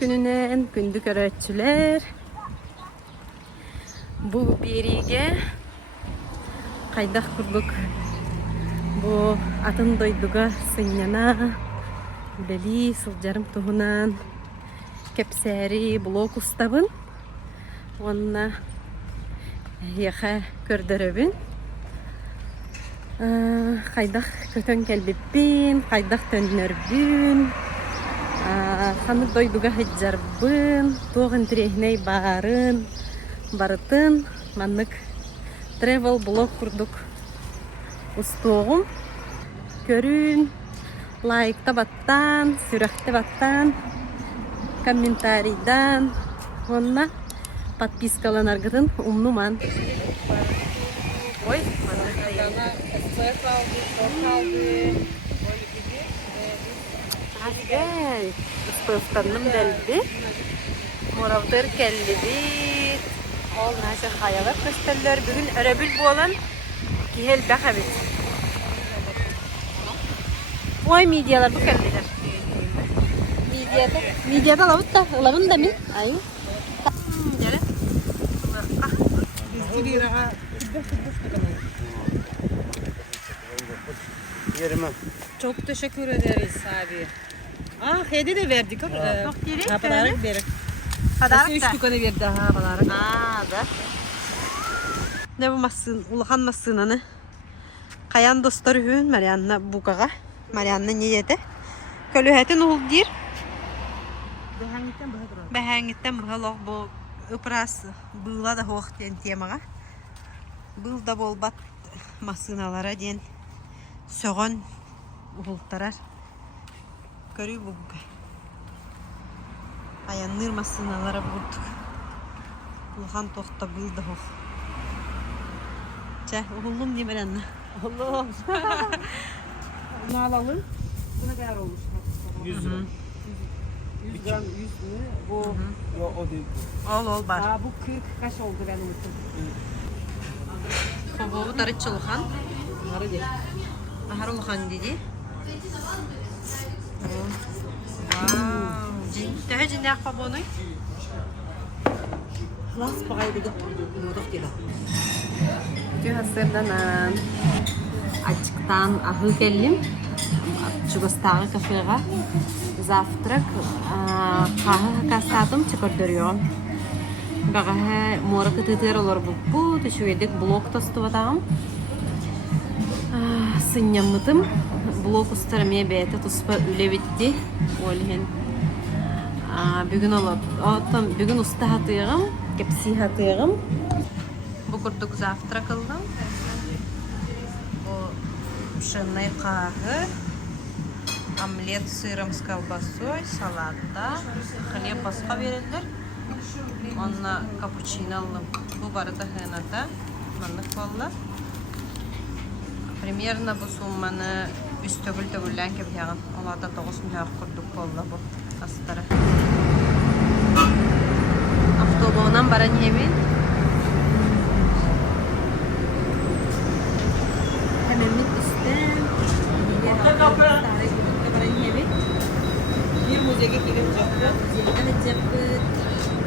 Gününen gündük öğretçiler bu biriге kaydak kurduk. Bu atın doyduga sınjana beli sıljarım tuhunan kepseri blok ustabın onna yaha kördöröbün kaydak kötön kelbipin kaydak tönörbün Kanı doyduga hecjarbın, toğun tirehney barытын, manныk travel blog kurduk. Ustoğum, körün, like tabattan, sürekte battan, kommentariydan, onna подпискаланаргытын умнуман. Oy, Gel. Pıftanım deldi. Moravdır kelli bit. Ol nasıl hayalar gösterler. Bugün örebül bu olan kihel bakabit. Vay midyalar bu kelliler. Midyada lavın da mı? Ayı. Gel. Çok teşekkür ederiz abi. Hediye de verdik. Çok gerek. Padarak verdik. Padarak da. 3 dükkanı verdi padarak. Da. Ne bu masın, ulakan masınanı. Kayan dostları hün Marianna bukağa. Marianna niyede. Kölühetin ol dir. Behangitten bahalok bu ıpras bıla da hoq den temaga. Bıl da bol bat masınalara den söğün uhultarar. Körü bu. Ayanır masınalara vurduk. Ulakan toqta bıl da hoq. Çeh, uhullum diye Marianna. Oğlum. Bunu alalım. Buna kadar olmuş. 100 lira. 100 gram 100 mü? Bu Yok o değil. Ol bar. bu 40 kaç oldu ben unuttum. Koboğu darıçı ulakan. Bunları değil. Ahar ulakan dedi. Daha cinde akbabonuy. Las pagaydı da mudak değil. Tüy hazırlanan. Açıktan ahı geldim. Çugastağı kafeye. Завтрак. Kahve kasadım çıkartıyorum. Kahve mora kıtıtır olur bu. Düşüyorduk blok tostu sınyammıdım. Blok ustarımaya beyte tuspa üle bitti. Olihin. Bugün olur. Bugün usta hatırım. Kepsi hatırım. Bu kurduk завтрак aldım. Bu pişirme kahve. Omlet sırım с колбасой, salatta, хлеб басқа verirler. Onunla cappuccino aldım. Bu barada hınata. Manlık valla. Примерно bu summanı üst tögül-tögüllen kebiyağın. Onlarda 9 milyar kurduk valla bu astara. Avtoboğunan baran yemin. Hemenlik üstten. Bir müzeye gidelim yaptı. Evet,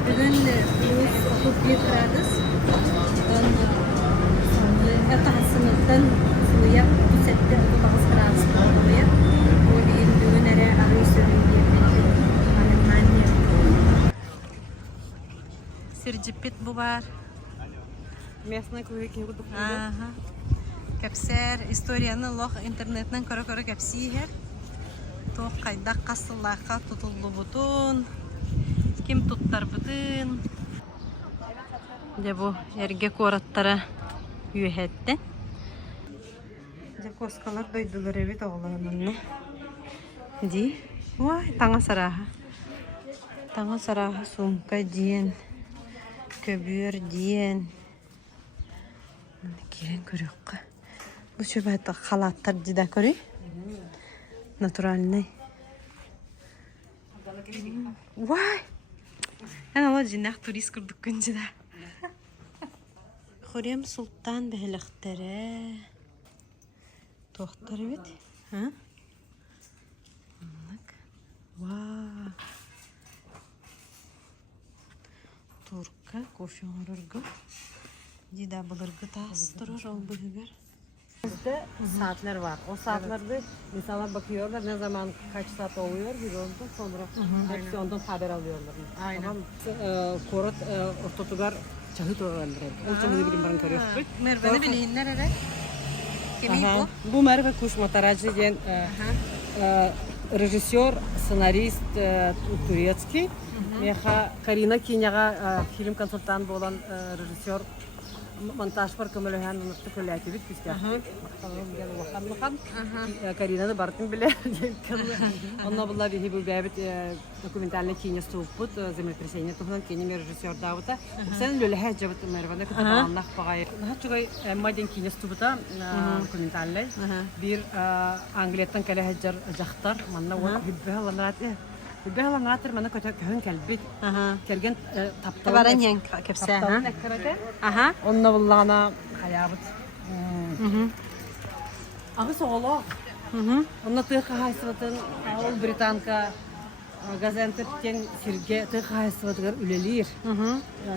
bugün plus 31 gradus. Hatta sınıftan suya bu sette 39 gradus oluyor. O değil bugün nereye arayı söyleyeyim. Almanya. Sircipit bu var. Местная кухня кurduk. Kapser istoriyanı lok internetten kara kapsiher. Toq kaydak kasıllaka tutuldu butun. Kim tuttar butun. De bu erge korattara yühetti. De koskalar doydular evet oğlanın. Di. Vay, tanga saraha. Tanga saraha sumka diyen. Köbür diyen. Kiren körüyor. Bu şöbette halatlar cida körüyor. Naturalny. Vay. Ana o jinak turist kurduk güncede. Hürrem Sultan behelektere. Tohtar evet. Ha? Bak. Vay. Turka koşuyorurgu. Cida bulurgu tastırır ol bıhıgar. Bizde saatler var. O saatlerde insanlar bakıyorlar ne zaman kaç saat oluyor bir ondan sonra hepsi ondan haber alıyorlar. Aynen. Tamam. Korot ortotugar çahıt öğrendiler. O çahıtı bilim barın karıyor. Merve'ni bileyinler evet. Kimi bu? Bu Merve Kuş Mataracı diyen rejisör, senarist Турецкий. Meha Karina Kinyaga film konsultan olan rejisör montaj var kömülühen unuttu köleği bit biz yaptık. Bakalım. Karina da bartın bile. Onunla bunlar bir bu bebet dokumentalne kinya stuput землетрясение tuhun kinya rejisör Davut'a. Sen löyle hecabet Merve'ne kadar anlak bagay. Daha çok madem kinya stuputa dokumentalne bir Angliya'dan kale hecar jahtar manna o hibbe lanrat hibbe lanratır manna kötü köyün kelbit. Kelgen taptalan. Tabaran yen kepse ha. Aha. Onunla bullana hayabıt. Abi soğulu. Onunla tığı haysıvatın ol Britanka Gaziantep'ten Sirge tığı haysıvatıgar ülelir.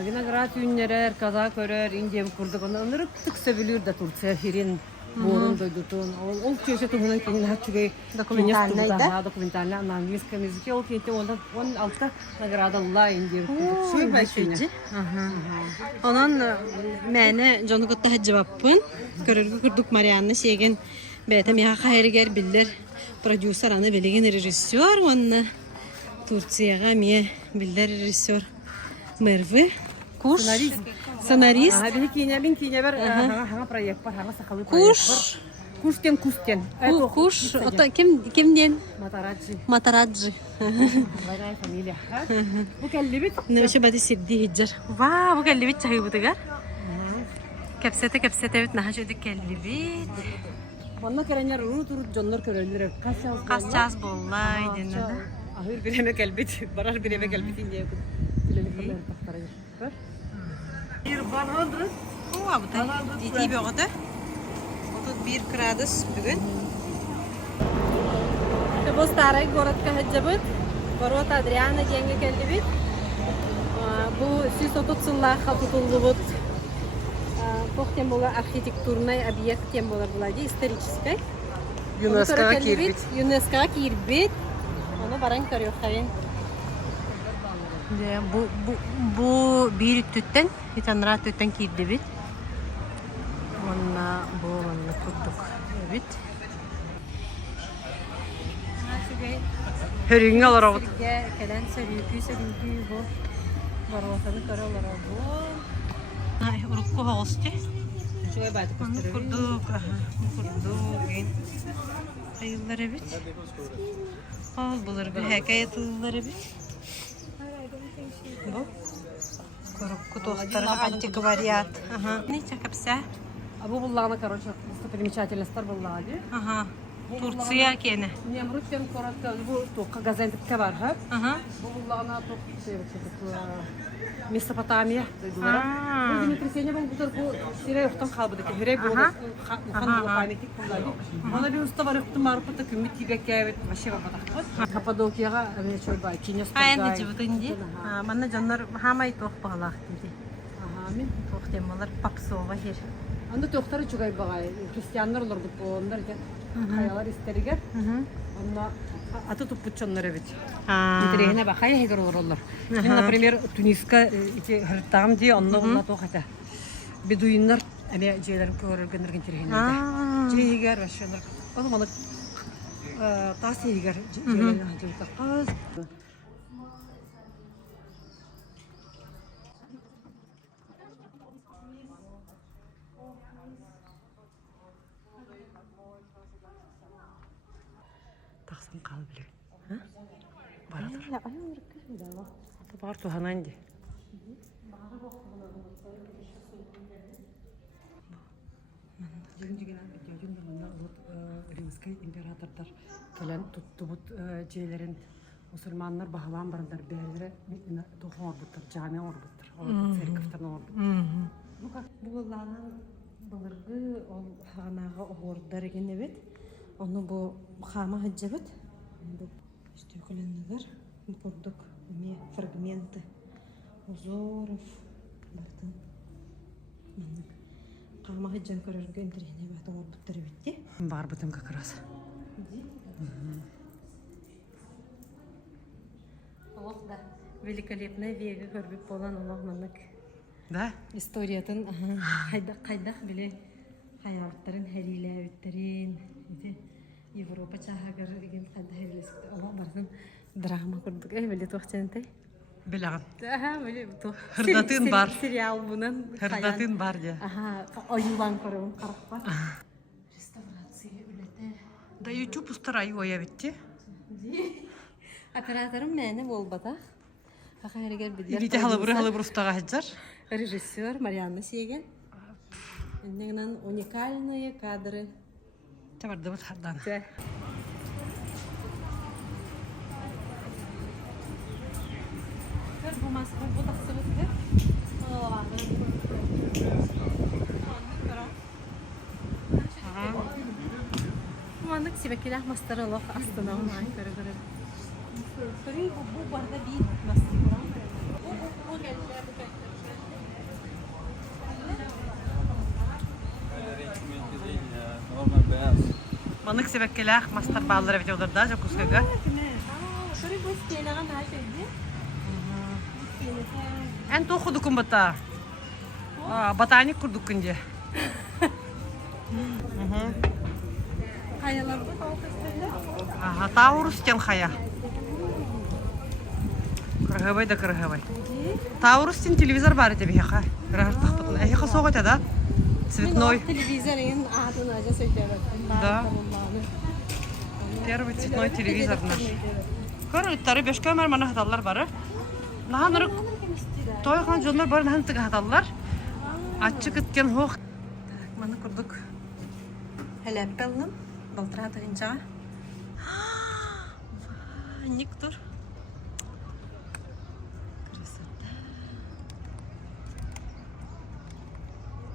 Yine grat ünlerer, kaza körer, indiye kurduk. Onları tık sevilir de Tursiya hirin. Borun doydutun. Ol çeşe tuğunan kenin haçıgay Dokumentalneydi. Dokumentalne angliska müziki. Ol kente onun altta nagrada Allah indiye kurduk. Şey başıcı. Onun mene John Gutta hacıvappın. Görürgü kurduk Marianne şeygen bete miha hayriger bildir. Prodüser anı bilgin rejisör onunla. Tursiyaga miye bildir rejisör. Merve. Kuş. Senarist. Bin kinya ber hanga proyek var, hanga sakalı Kuş. Kusten. Kuş. Ota kim diyen? Matarazzi. Matarazzi. Bayrağ familya. Bu kellibit. Ne şu badi sirdi hiccer. Vaa bu kellibit çayı bu tıgar. Kepsete bit naha şöyle kellibit. Bana kerenler urut jonlar köreldir. Kas çaz bollay denir. Ahir bireme kellibit. Barar bireme kellibit indiye. Bilemek kadar taktarı. Bir 100. Ova bu da iyi bir oda. 31 gradus bugün. Bu старый город Кахаджабыт. Город Адриана деңге келдибит. Bu 130 tutulubut. Pohtem bola arхитектурный объект тем bolar buladi исторический. UNESCO'ya kirbit. UNESCO'ya kirbit. Onu baran körüyor hayın. Bu bir tütten, bir tane rahat tütten kirbit. Onunla kurduk. Evet. Hörüğün alır avut. Kelen sörüyü bu. Varotanı karıyorlar bu. Ay, urukku hosti. Şöyle baydı Onu kurduk. Ayıllar evet. Al bulur bir hekayet ayıllar evet. Bu. Urukku dostları антиквариат. Ага. Ne çakapsa? Bu bullağına короче, достопримечательностьтар bullağı. Ага. Tursiya kene. Nemrut'ten koratka bu Toka Gaziantep'te var ha. Ага. Bu bullağına Mesopotamya dediler. Bu землетрясение bu bu sire yoktan kalbıdı ki hürey bu ukan bu kaynetik bullağı. Bana bir usta var yoktu marupta kümit tibek evet başı var batak. Kapadokya'ya şöyle bay Kinyas Aynen cıvıdınca. Bana canlar hamay toh bağlaq dedi. Amin. Toh demalar papsova her. Anda tohtarı çok ay bagay. Hristiyanlar olurdu bu onlar için. Kayalar isteriger. Onda atı tuputçanlar evet. Nitrehine bak hayır heger olur onlar. Ben например Tuniska içi hırtağım diye onunla tohata. Beduinler hani şeylerin körürgenler nitrehine. Şeyger aşağılar. O zaman tas şeyger şeylerin hacı. Taksın kalbili. Ya ay ırkı da var. Бар туханан ди. Римский императордар келен туттубут жээлерин мусульмандар бахалан бардар бээлери тухан орбуттар, жамия орбуттар, церковтан орбуттар. Bu buğullanan bulurgu ol hanağı oğurдар egen evet. Onu bu xama hıcabıt. Bu işte ökülenler kurduk me fragmenты. Узоров бартын. Xama hıccan körörgü endirene bata orbuttар bitti. Бар бытым как раз. Олох да великолепная вега көрбүк болан олох маннык. Да? Историятын кайдак биле хаябыттарын хәриләбиттерин Европа чахагыр деген кайда хәриләсте олох бартын драма курдук биле тохчантай. Белаган. Биле тох. Хырдатын бар. Сериал бунан. Хырдатын бар да. Оюлан көрөм карап бар. Реставрация үлете. Да YouTube устарай оя битти. Операторым мәне болбата. Хахайргер бидлер. Илите халыбыр устага хаҗар. Режиссер Марианна Сеген. Эндегенен уникальные кадры. Табарды бут хардан. Bu maske bu da sıvıttı. Bu anlık sibekilah mastara Allah astına onu aykırı görür. Sorry bu barda bir mastara. Bu geldi bu geldi. Normal beyaz. Манык себеккелах мастар баалары бит оларда жакускага. Sorry bu isteyeleğen her şeydi. Эн тохудукун бата. Ботаник курдук күнде. Kayalarda halk üstünde. Таурус тен хая. Кыргыбай да кыргыбай. Таурус тен телевизор бар эте бияха. Рахтахпытын. Эхи согыта да. Цветной. Телевизорын adını aca söylemek. Да. Первый цветной телевизор наш. Көрүттөрү беш камер мана хаталлар бары. Наханырык тойхан жонлор бары нахан тыга хаталлар. Ачы кыткен хох. Маны курдук. Хәләппелнем. Былтыра тыгынча. Никтор.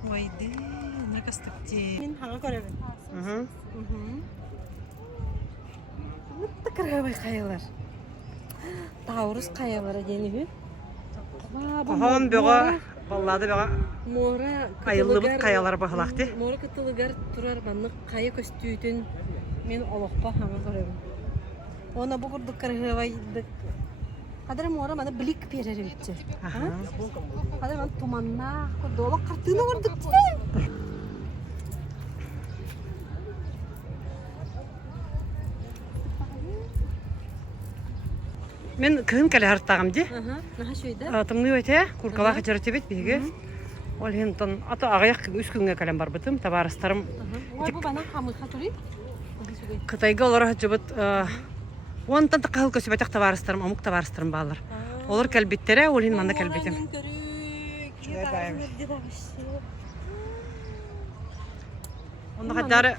Вайды, накастыкте. Мен хага көрөбүм. Мытты кыргабай каялар. Таурус каялары дениби. Хан бега баллады бега Мора айылыбыт каялар багалакты. Мора кытылыгар турар банны кая көстүйтүн мен олокпа хага көрөбүм. Она бу курдук кыргабайдык. Кадыр мора мана блик берер битче. Кадыр мана туманна курдолок картыны көрдүк. Мен кын кале хартагым ди. Наха шөйдө. Тымны өте куркала хачар тебет биге. Ол хентон ата агаяк үс күнгө калем бар бытым табарыстарым. Бу бана хамы хатури. Кытайга олар хачыбыт онтан тақал көсөбөтөк табарыстарым, амук табарыстарым баалар. Олар калбиттере, ол хин манда калбитем. Онда хадары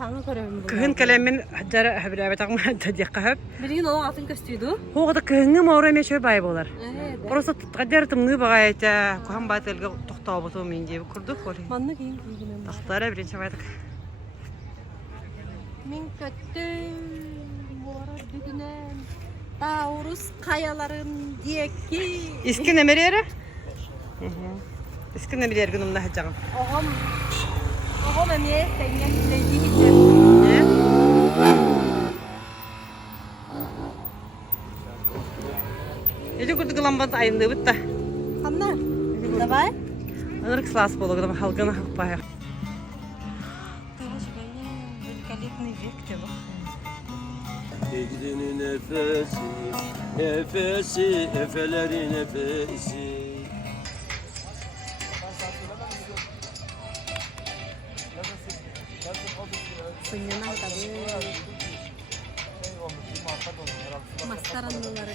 кын калемин хадары хабирабатагым хаддыякка хап. Билген ол атын көстүйдү. Хоғда кыңы маура мешөй бай болар. Просто тадыр тымны багайта, кухан бателге токтоо бото мен деп курдук ол. Манны кийин кийгенем. Тактары биринчи байтык. Мен көттüm мора бүгүнен Таурус каяларын диекки. Иски немерери? Иски немерери гынымда хаджагым. Огом эме теңе лейди. Эли курдук ламбат айынды бытта. Анна. Давай. Анырк слас болгода халгына хакпая. Великолепный век тебе. Ecrinin nefesi, nefesi, efelerin nefesi. Punyana tabi. Mastaranlıları.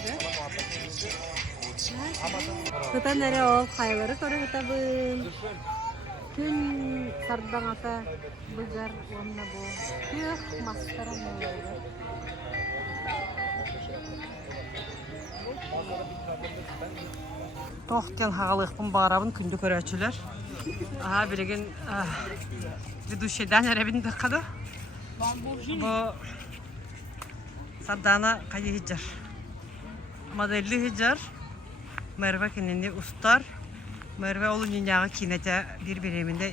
Hıta nere ol, hayları koru hıta bın. Tün sardan ata bıgar onunla bu. Tüh mastaranlıları. Tohtel hağalıqpın bağırabın kündü körəçülər. Aha birigin ведущийdən ərəbin dıqqadı. Bu Saddana kayı hiccar. Modelli hiccar. Merve kinindi ustar. Merve olun dünyağı kinete bir biriminde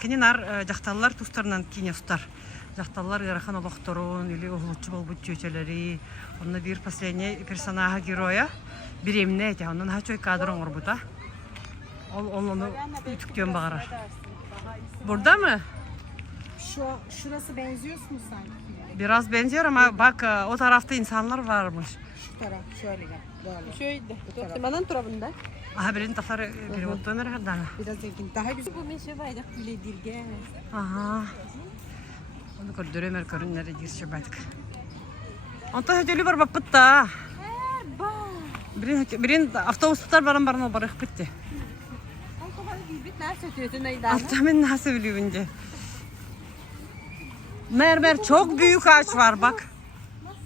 kinin jaktallar tustarından kine ustar. Jaktallar yarıхан olukturun, ili uğulçu bol bu çöçeleri. Onunla bir последний персонажа героя. Birimine ete, ondan ha çoy kadron orbuta. Onu tüktiyorum bağırar. Burada mı? Şurası benziyorsun sanki. Biraz benziyor ama bak o tarafta insanlar varmış. Şu taraf şöyle gel. Böyle. Şöyle. Toktimanın tarafında. Aha birinin tafları bir otto nereden? Biraz ilginç. Daha güzel. Bu meşe bayrak bile dirge. Aha. Onu gördürüyorum körünleri girişemedik. Anta heceli var bapıt da. Birin avtobus tutar barın barık bitti. Altamin nasıl biliyor önce? Mermer çok büyük ağaç var bak.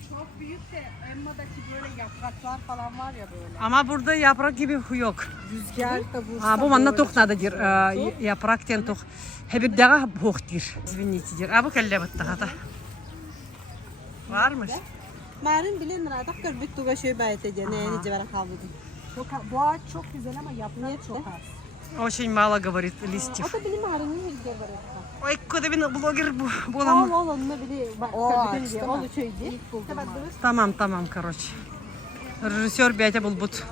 Çok büyük de elmadaki böyle yapraklar falan var ya böyle. Ama burada yaprak gibi yok. Rüzgar da vursa. Ha bu manna tohnadıdır. Yaprakten toh. Hep daha hoştur. Zvinitidir. Abi kelle battı hata. Varmış. Marın bilen radak görbük tuğa şöyle bayet ediyor. Ne cevara kaldı. Bu ağaç çok güzel ama yaprak çok az. Очень мало говорит листьев. O da benim marının hizge var. Ой, куда bin blogger bu Ol bulamam. onunla bile O görbükün ağaç diye. değil mi? Onu şöyle. Tamam, короче. Режиссер Бетя Булбут.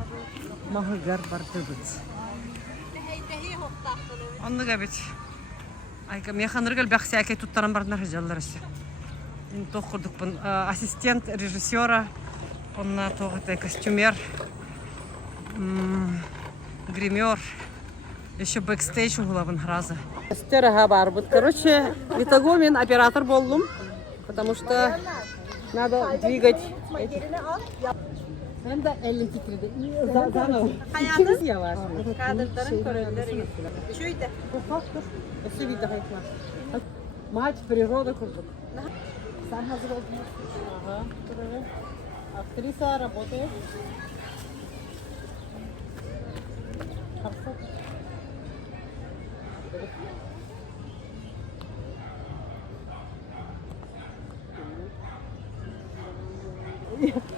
Mahıgar Bartıbıt. Onu da bit. Ay, мен ханыргал бахсяке туттаран барнар хажаллар işte. Ин тохурдук бун ассистент режиссера. Онна тогытай костюмер. Гример. Еще бэкстейдж углавын разы. Стерега барбыт. Короче, в итоге мен оператор болдум, потому что надо двигать эти. Hem de 50 titredi. Zanoğlu. İkimiz yavaş. Kadırların körelleri. Şöyle. Все видно, Мать природы курдук. Sen hazır oldun. Ага. Актриса работает. Хорошо.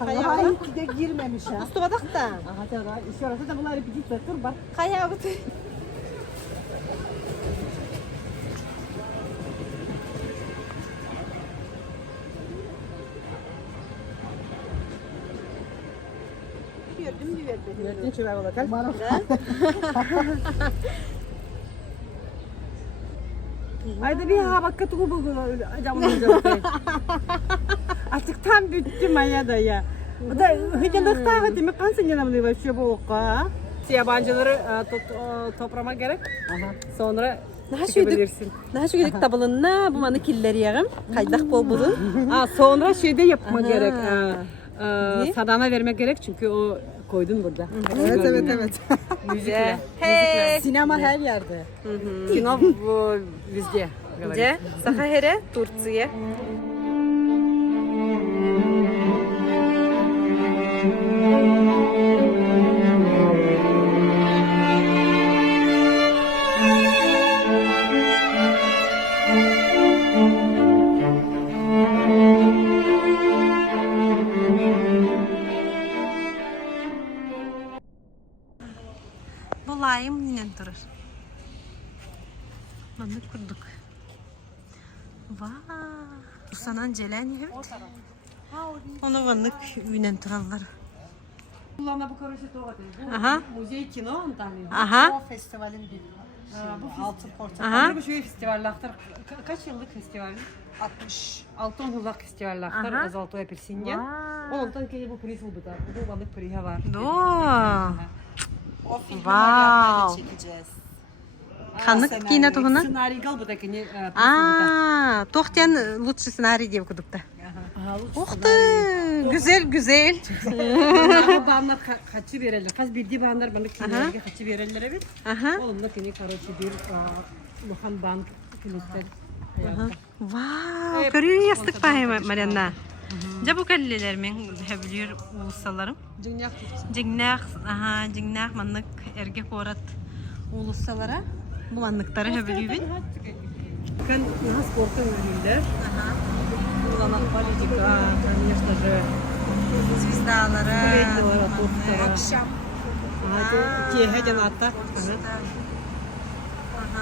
Ayağı de girmemiş ha. Mustafa da. Ага, да. Еще раз, это была репетиция. Турбар. Kayağı bu. Gördüm bir Вертин чувак была, как? Ayda bir ha bak katı bu camını gördüm. Artık tam bütçüm ayada ya. O da hıcalıkta hadi mi kansın yanımda var şu bu oka. Yabancıları toplama gerek. Sonra çıkabilirsin. Daha şu gidik tabılına bu manı killeri yağım. Kaydak bol bulun. Sonra şeyde yapma gerek. Sadana vermek gerek çünkü o koydun burada. Evet. Müzikle. Hey. Sinema her yerde. Kino везде. Где? Сахаре, Турция. Bulayım yine durur. Manlık kurduk. Vaa. Usanan celen evet. Onu vanlık ünen turallar. Kullanma bu karışı toğadı. Aha. Muzey kino Antalya. Aha. O festivalin bir Bu altın portakal. Aha. Bu şöyle festivallar. Kaç yıllık festival? 60. 6 yıllık festivallar. Aha. Zoltoy Apelsin'den. Vaa. Ondan kere bu priz oldu da. Bu balık priha var. Do. O filmi Wow. Mariana'yla çekeceğiz. Kanık yine tuhuna. Сценарий gal bu da kini. Aa, tohten лучший сценарий diye okuduk da. Ух ты, güzel güzel. Bağımlar kaçı verirler. Kaz bildiği bağımlar bana kimlerge kaçı verirler evet. Aha. Oğlumda kini karıcı bir Luhan bağım kilitler. Wow, görüyor yastık payı Marianna. Jabu kalliler men biliyor ulusalarım. Cignak manlık erge korat ulusalara bu manlıkları biliyor. Kan nas korkan ürünler. Kullanılan politika, конечно же. Звездаlara. Renklilara, dostlara. Akşam. Hadi hadi hatta.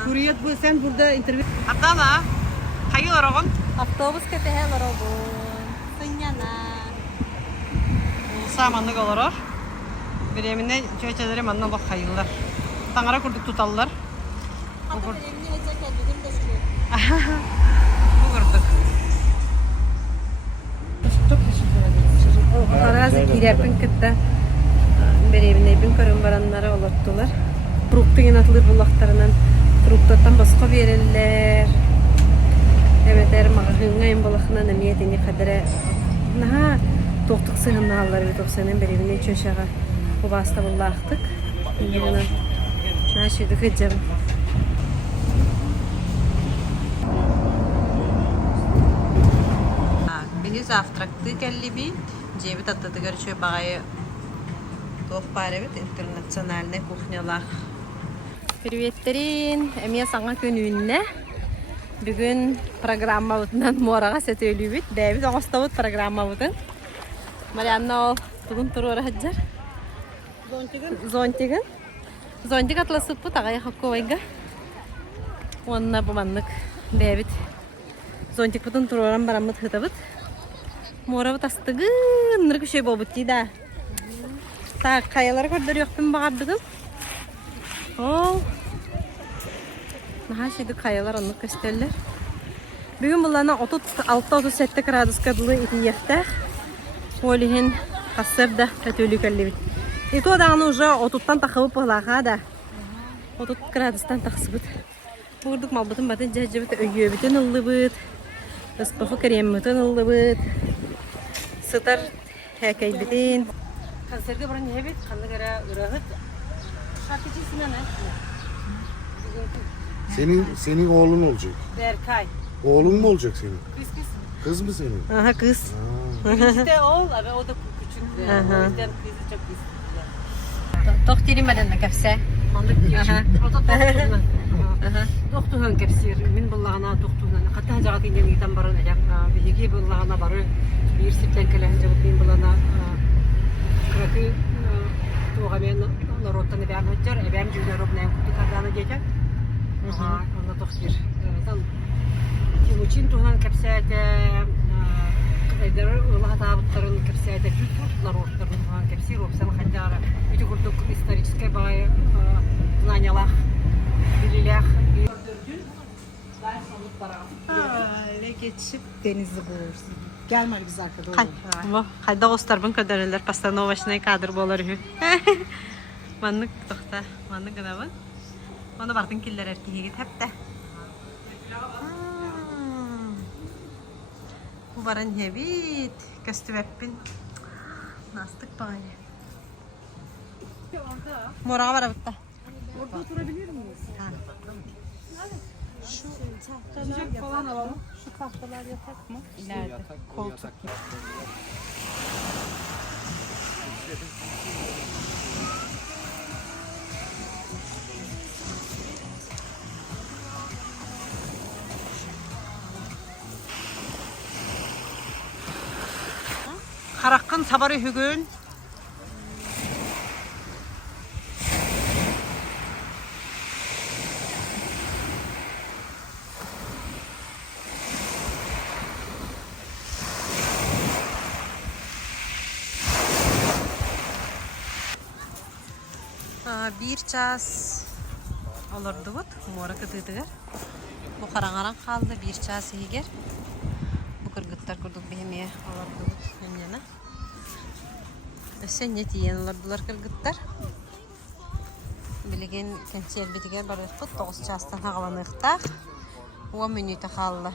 Hürriyet bu sen burada interview. Abdallah, hayır orağın. Avtobus ketehe orağın. Sınyana. Samanlık olur. Bir emine çöçeleri manna bak hayırlar. Tangara kurduk tutallar. Bu kurduk. Arazi girepin kıtta. Bir evine bin karın baranlara olattılar. Fruktun yanatılır bulaklarından fruktatan başka verirler. Evet, mağazının en balakına nemiyetini kadere naha doktuk sığınlı halları ve doksanın bir evine çöşağa bu basta bullaktık. Yanına naşıydı kıcam. Beni завтракты geldi cebi tatlıdı görüşüyor bağayı tohbarevit internasyonalne kuhnyalar. Privetlerin emiye sana gününe bugün programmavutdan moraga setölübüt David Ağustos'ta programmavutun. Marianna bugün turu hajjar. Zontigan atlasıp bu tagaya hakkoyga. Onna bu manlık David Zontik butun tururan baramıt hıtabıt. Mora bu tastıgın nırgı şey bobut da. Ta kayaları gördür yoktum bağırdıgım. Oh. Naha şeydi kayalar onu gösterirler. Bugün bunlarına 36-37 gradus kadılı itiyekte. Olihin kasır da kötülü kalli. İto dağını uca 30'tan takıbı pıhlağa da. 30 gradustan taksıbıt. Bulduk malbutun batın cahcıbıt öyüyor bütün ıllıbıt. Ispafı krem bütün ıllıbıt. Sıtar hekay bitin. Konserde buran evet kanlı gara ırağıt. Şarkıcısına ne? Senin oğlun olacak. Berkay. Oğlun mu olacak senin? Kız. Kız mı senin? Aha kız. İşte oğul abi o da küçük. O yüzden kızı çok istiyor. Tohtirin badanda kapsa. Mandık diyor. O da doktoruna. Doktorun kapsir. Min bullağına doktoruna. Hatta hacagat ingen gitan barın ecem. Bihigi bullağına barı. Bir sipten kelen cevap min bullağına. Krakı. Tuğa men narottan ebem haccar. Ebem cüzden robnayan kutu kardana geçen. Onda doktor. Timuçin tuğan kapsayete. Kıdayları Allah tabutların kapsayete kültürler ortalarının tuğan kapsir. Opsana haccara. Bütün kurduk историческое bağ. Знанялах. Bililях. Öyle geçip denizi bulursun. Gelme biz arkada olalım. Hayda gösterbin kadarlar постановочный kadr bolar. Manlık toxta. Manlık gıdabın. Onda bartın killer erkeğe git hep de. Bu varan hevit. Köstüveppin. Nastık bari. Morağa var avutta. Orada oturabilir miyiz? Şu tahtalar falan alalım. Şu tahtalar yatak mı? İleride. Koltuk. Karakın sabarı hügün. Bir ças olurdu bu. Mora kıtıdılar. Bu karan kaldı. Bir ças higer. Bu kırgıtlar kurduk behemeye olurdu bu. Yanına. Sen ne diyen olurdular kırgıtlar. Bilegen kentsel bitigen barıqıt 9 çastan havalanıqtaq. 10 minüte kaldı.